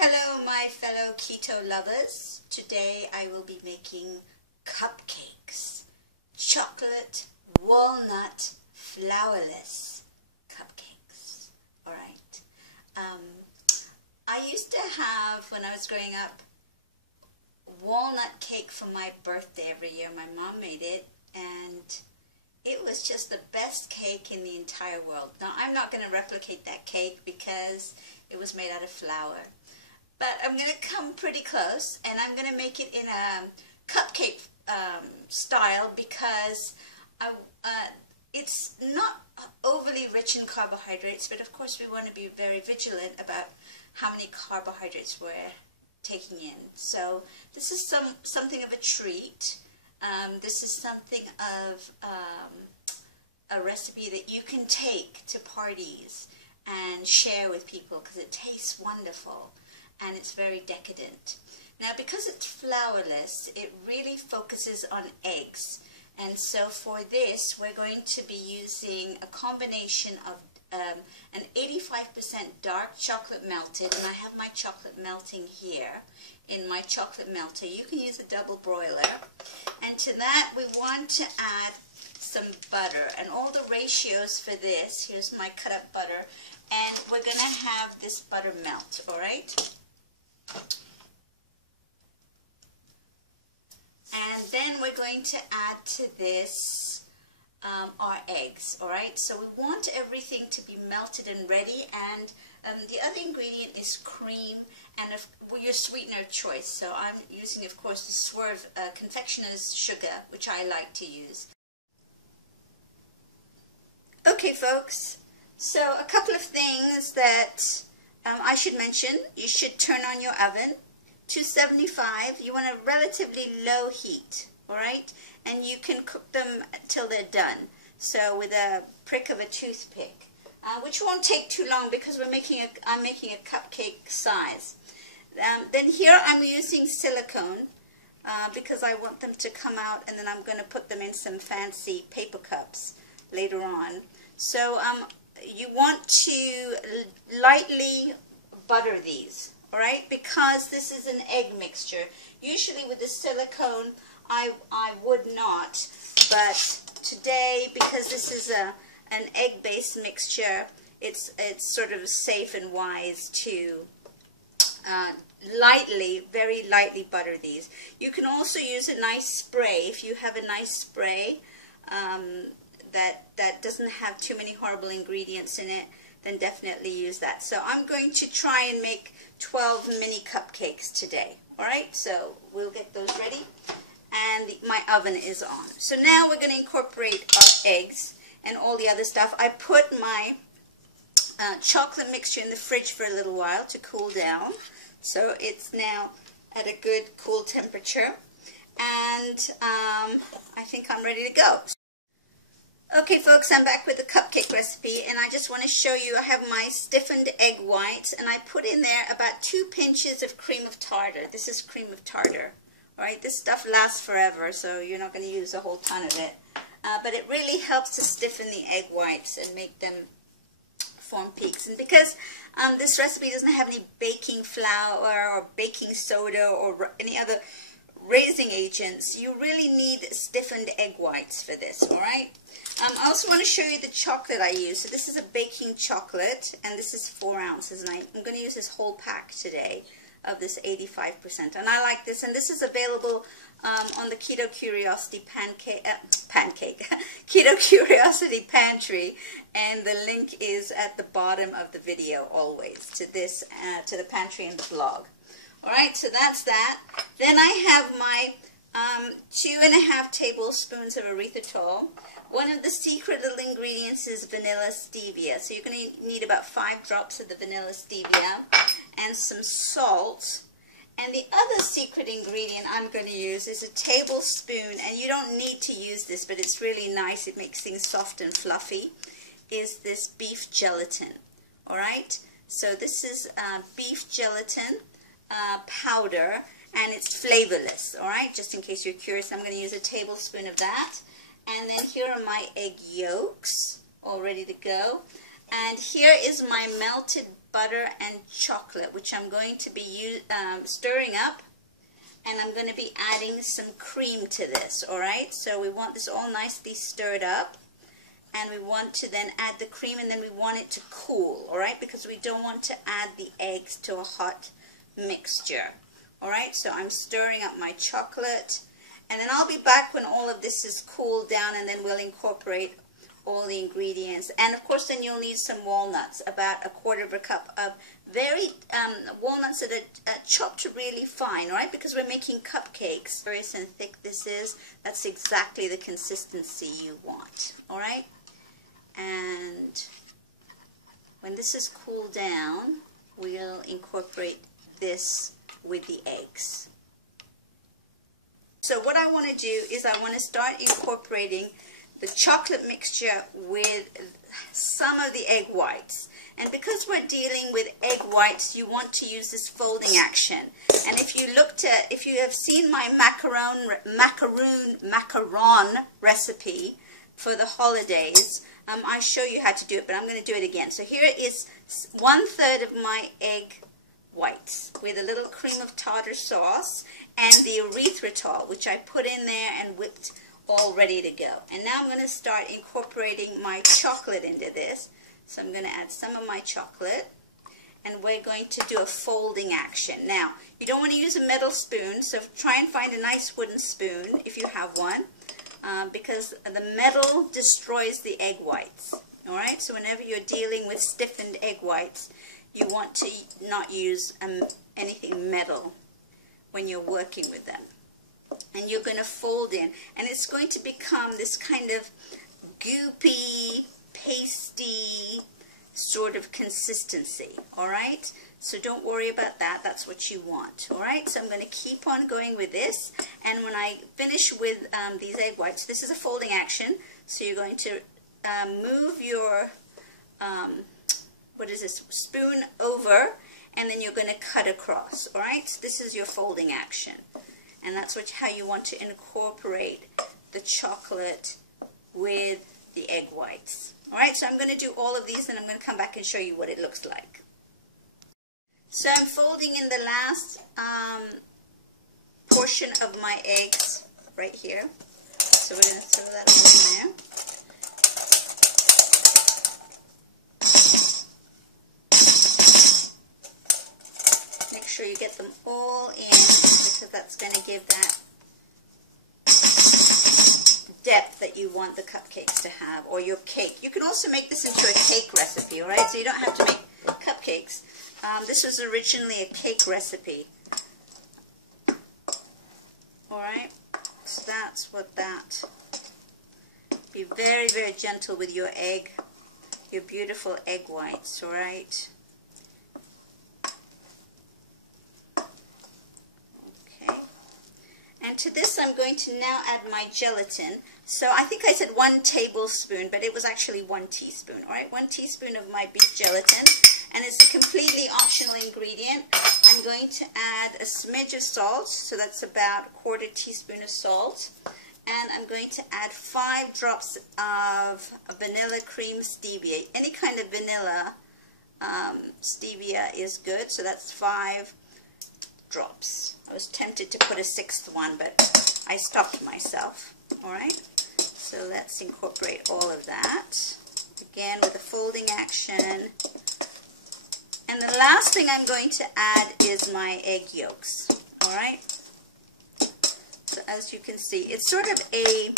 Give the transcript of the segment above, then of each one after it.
Hello my fellow keto lovers. Today I will be making cupcakes. Chocolate walnut flourless cupcakes. Alright. I used to have, when I was growing up, walnut cake for my birthday every year. My mom made it and it was just the best cake in the entire world. Now I'm not going to replicate that cake because it was made out of flour. But I'm going to come pretty close, and I'm going to make it in a cupcake style because it's not overly rich in carbohydrates, but of course we want to be very vigilant about how many carbohydrates we're taking in. So this is something of a treat. This is something of a recipe that you can take to parties and share with people because it tastes wonderful. And it's very decadent. Now because it's flourless, it really focuses on eggs. And so for this, we're going to be using a combination of an 85% dark chocolate melted, and I have my chocolate melting here in my chocolate melter. You can use a double broiler. And to that, we want to add some butter. And all the ratios for this, here's my cut up butter, and we're going to have this butter melt, all right? And then we're going to add to this our eggs, all right? So we want everything to be melted and ready, and the other ingredient is cream and your sweetener of choice. So I'm using, of course, the Swerve confectioner's sugar, which I like to use. Okay, folks, so a couple of things that I should mention. You should turn on your oven, 275. You want a relatively low heat, all right? And you can cook them till they're done. So with a prick of a toothpick, which won't take too long because I'm making a cupcake size. Then here I'm using silicone because I want them to come out, and then I'm going to put them in some fancy paper cups later on. So you want to lightly butter these, all right, because this is an egg mixture. Usually with the silicone I would not, but today, because this is an egg-based mixture, it's sort of safe and wise to very lightly butter these. You can also use a nice spray. If you have a nice spray that doesn't have too many horrible ingredients in it, then definitely use that. So I'm going to try and make 12 mini cupcakes today. All right, so we'll get those ready, and my oven is on. So now we're going to incorporate our eggs and all the other stuff. I put my chocolate mixture in the fridge for a little while to cool down, so it's now at a good cool temperature, and I think I'm ready to go. Okay folks, I'm back with the cupcake recipe, and I just want to show you, I have my stiffened egg whites, and I put in there about 2 pinches of cream of tartar. This is cream of tartar. Alright, this stuff lasts forever, so you're not going to use a whole ton of it. But it really helps to stiffen the egg whites and make them form peaks. And because this recipe doesn't have any baking flour or baking soda or any other raising agents, you really need stiffened egg whites for this, alright? I also want to show you the chocolate I use. So this is a baking chocolate, and this is 4 ounces, and I'm going to use this whole pack today of this 85%. And I like this, and this is available on the Keto Curiosity Keto Curiosity Pantry, and the link is at the bottom of the video always to this, to the pantry and the blog. Alright, so that's that. Then I have my 2.5 tablespoons of erythritol. One of the secret little ingredients is vanilla stevia. So you're going to need about 5 drops of the vanilla stevia and some salt. And the other secret ingredient I'm going to use is a tablespoon, and you don't need to use this, but it's really nice. It makes things soft and fluffy, is this beef gelatin. Alright, so this is beef gelatin powder, and it's flavorless, alright, just in case you're curious. I'm going to use a tablespoon of that. And then here are my egg yolks, all ready to go. And here is my melted butter and chocolate, which I'm going to be stirring up. And I'm going to be adding some cream to this, alright? So we want this all nicely stirred up. And we want to then add the cream, and then we want it to cool, alright? Because we don't want to add the eggs to a hot mixture. Alright, so I'm stirring up my chocolate. And then I'll be back when all of this is cooled down, and then we'll incorporate all the ingredients. And of course then you'll need some walnuts, about 1/4 cup of walnuts that are chopped really fine, right? Because we're making cupcakes. Very and thick this is. That's exactly the consistency you want, alright? And when this is cooled down, we'll incorporate this with the eggs. So what I want to do is I want to start incorporating the chocolate mixture with some of the egg whites. And because we're dealing with egg whites, you want to use this folding action. And if you have seen my macaron recipe for the holidays, I show you how to do it, but I'm going to do it again. So here is 1/3 of my egg whites with a little cream of tartar sauce and the erythritol, which I put in there and whipped all ready to go. And now I'm going to start incorporating my chocolate into this. So I'm going to add some of my chocolate, and we're going to do a folding action. Now, you don't want to use a metal spoon, so try and find a nice wooden spoon if you have one, because the metal destroys the egg whites. Alright, so whenever you're dealing with stiffened egg whites, you want to not use anything metal when you're working with them. And you're going to fold in, and it's going to become this kind of goopy, pasty sort of consistency, alright? So don't worry about that, that's what you want, alright? So I'm going to keep on going with this, and when I finish with these egg whites, this is a folding action, so you're going to move your, spoon over, and then you're going to cut across, alright? So this is your folding action. And that's how you want to incorporate the chocolate with the egg whites. Alright, so I'm going to do all of these, and I'm going to come back and show you what it looks like. So I'm folding in the last portion of my eggs right here. So we're going to throw that all in there. Make sure you get them all in, because that's going to give that depth that you want the cupcakes to have, or your cake. You can also make this into a cake recipe, alright? So you don't have to make cupcakes. This was originally a cake recipe. Alright? So that's what that. Be very, very gentle with your egg, your beautiful egg whites, alright? And to this I'm going to now add my gelatin. So I think I said 1 tablespoon, but it was actually 1 teaspoon. Alright, 1 teaspoon of my beef gelatin. And it's a completely optional ingredient. I'm going to add a smidge of salt, so that's about 1/4 teaspoon of salt. And I'm going to add 5 drops of vanilla cream stevia. Any kind of vanilla stevia is good, so that's 5 drops. I was tempted to put a 6th one, but I stopped myself. Alright, so let's incorporate all of that. Again with a folding action. And the last thing I'm going to add is my egg yolks. Alright, so as you can see, it's sort of a,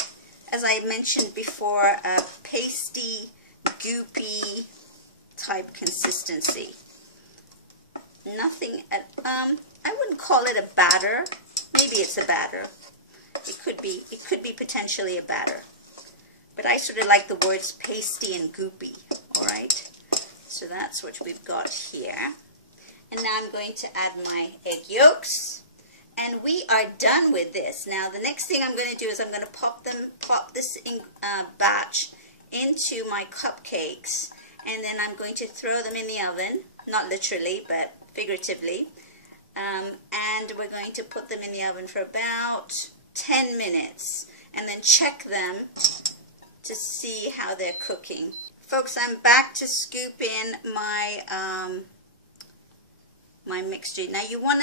as I mentioned before, a pasty, goopy type consistency. Nothing at, I wouldn't call it a batter. Maybe it's a batter. It could be potentially a batter. But I sort of like the words pasty and goopy, alright? So that's what we've got here. And now I'm going to add my egg yolks. And we are done with this. Now the next thing I'm going to do is I'm going to pop this batch into my cupcakes. And then I'm going to throw them in the oven. Not literally, but figuratively. And we're going to put them in the oven for about 10 minutes and then check them to see how they're cooking Folks, I'm back to scoop in my my mixture. Now you want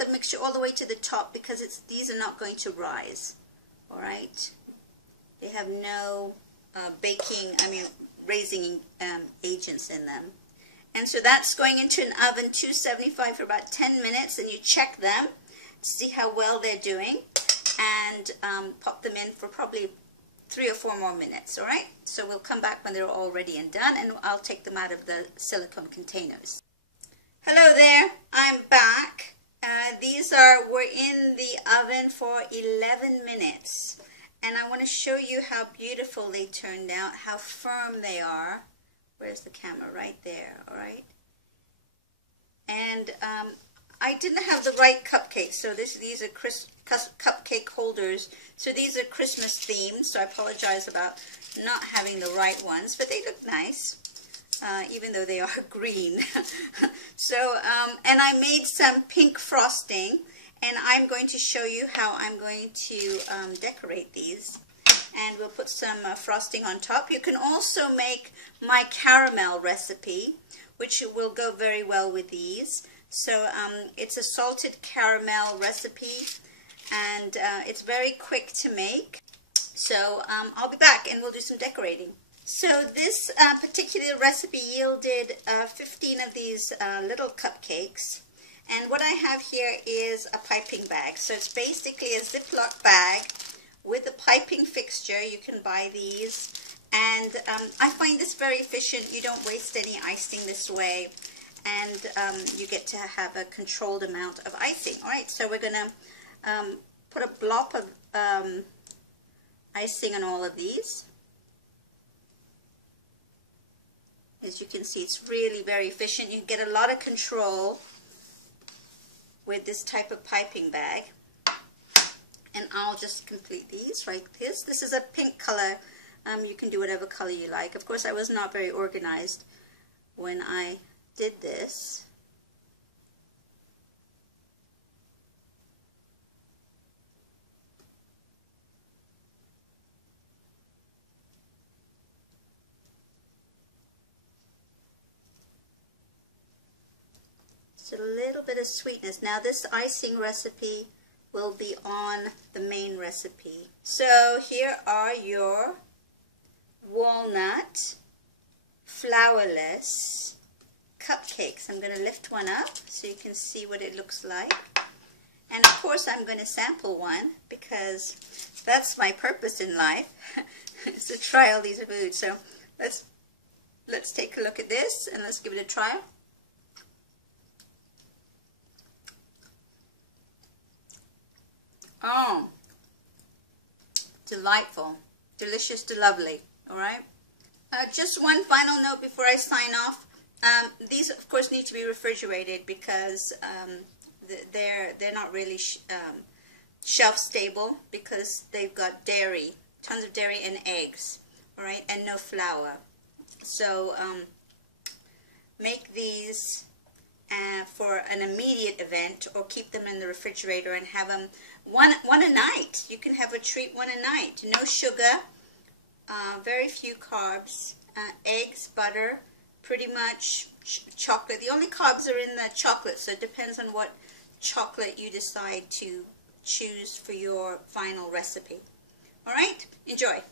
the mixture all the way to the top because these are not going to rise. All right, they have no raising agents in them. And so that's going into an oven 275 for about 10 minutes, and you check them to see how well they're doing, and pop them in for probably 3 or 4 more minutes. All right, so we'll come back when they're all ready and done, and I'll take them out of the silicone containers. Hello there, I'm back. We're in the oven for 11 minutes, and I want to show you how beautiful they turned out, how firm they are. Where's the camera? Right there, all right? And I didn't have the right cupcakes, so these are cupcake holders. So these are Christmas themed, so I apologize about not having the right ones, but they look nice. Even though they are green. So, and I made some pink frosting, and I'm going to show you how I'm going to decorate these. And we'll put some frosting on top. You can also make my caramel recipe, which will go very well with these. So it's a salted caramel recipe, and it's very quick to make. So I'll be back and we'll do some decorating. So this particular recipe yielded 15 of these little cupcakes, and what I have here is a piping bag. So it's basically a Ziploc bag with a piping fixture. You can buy these, and I find this very efficient. You don't waste any icing this way, and you get to have a controlled amount of icing. All right, so we're going to put a blob of icing on all of these. As you can see, it's really very efficient. You can get a lot of control with this type of piping bag. And I'll just complete these right here. This is a pink color. You can do whatever color you like. Of course, I was not very organized when I did this. A little bit of sweetness. Now this icing recipe will be on the main recipe. So here are your walnut flourless cupcakes. I'm going to lift one up so you can see what it looks like. And of course I'm going to sample one because that's my purpose in life, is to try all these foods. So let's take a look at this and let's give it a try. Oh, delightful, delicious to lovely. All right. Just one final note before I sign off. These, of course, need to be refrigerated because they're not really shelf stable because they've got dairy, tons of dairy and eggs. All right, and no flour. So make these for an immediate event, or keep them in the refrigerator and have them one a night. You can have a treat one a night. No sugar, very few carbs, eggs, butter, pretty much chocolate. The only carbs are in the chocolate, so it depends on what chocolate you decide to choose for your final recipe. All right, enjoy.